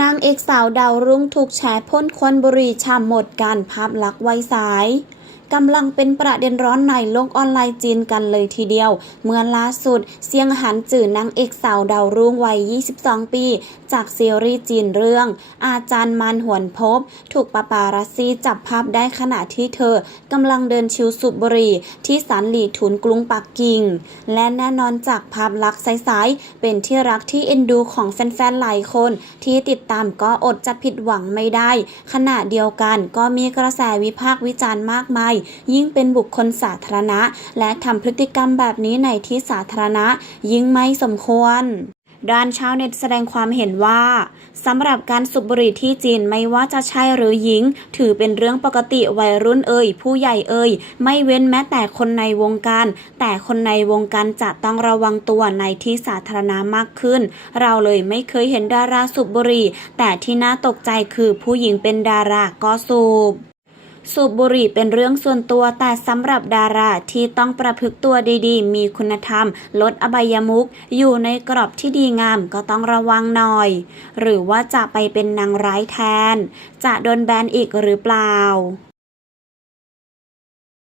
นางเอกสาวดาวรุ่งถูกแชร์พ่นควันบุหรี่ช่ำหมดการภาพลักษณ์ไวสาย กำลังเป็นประเด็นร้อนในโลกออนไลน์จีนกันเลยทีเดียว เมื่อล่าสุดเซียงหันจื่อนางเอกสาวดาวรุ่งวัย 22 ปี จากซีรีส์จีนเรื่อง อาจารย์มันหวนพบ ถูกปาปารัสซีจับภาพได้ขณะที่เธอกำลังเดินชิวสุบบุรีที่สันหลีทุนกรุงปักกิ่ง และแน่นอนจากภาพลักษณ์ใสๆเป็นที่รักที่เอ็นดูของแฟนๆหลายคน ที่ติดตามก็อดจะผิดหวังไม่ได้ ขณะเดียวกันก็มีกระแสวิพากษ์วิจารณ์มากมายยิ่งเป็นบุคคลสาธารณะ และทำพฤติกรรมแบบนี้ในที่สาธารณะ ยิ่งไม่สมควรด้านชาวเน็ตแสดงความเห็นว่าสำหรับการสูบบุหรี่ที่จีนไม่ว่าจะชายหรือหญิง ถือเป็นเรื่องปกติวัยรุ่นเอ่ยผู้ใหญ่เอ่ยไม่เว้นแม้แต่คนในวงการ แต่คนในวงการจะต้องระวังตัวในที่สาธารณะมากขึ้น เราเลยไม่เคยเห็นดาราสูบบุหรี่ แต่ที่น่าตกใจคือผู้หญิงเป็นดาราก็สูบ สูบบุหรี่เป็นเรื่องส่วนตัวแต่สำหรับดาราที่ต้องประพฤติตัวดีๆ มีคุณธรรม ลดอบายมุก อยู่ในกรอบที่ดีงามก็ต้องระวังหน่อย หรือว่าจะไปเป็นนางร้ายแทน จะโดนแบนอีกหรือเปล่า